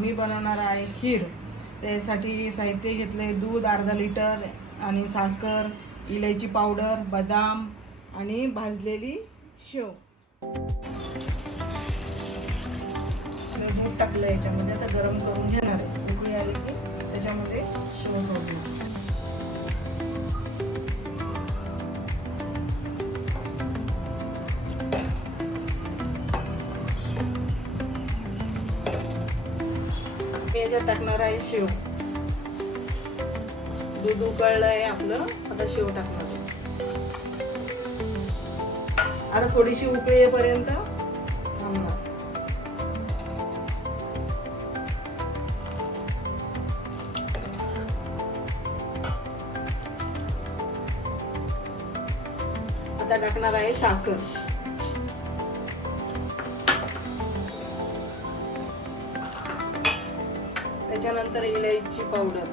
मी बनवणार आहे खीर. त्यासाठी साहित्य घेतले दूध अर्धा लिटर आणि साखर, इलायची पावडर, बदाम आणि भाजलेली शेव. दूध टाकलं याच्यामध्ये. आता गरम करून घेणार आहे. उकळी आली की त्याच्यामध्ये शेव सोडली. याच्यात टाकणार आहे शेव. दूध उकळलं आहे आपलं. आता शेव टाकणार आहे. आता थोडीशी उकळी येईपर्यंत थांबणार. आता टाकणार आहे साखर. त्याच्यानंतर इलायची पावडर,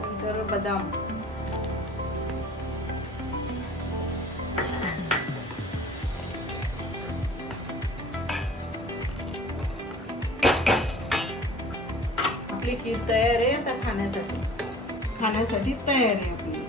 नंतर बदाम, आपली खीर तयार आहे. आता खाण्यासाठी तयार आहे आपली.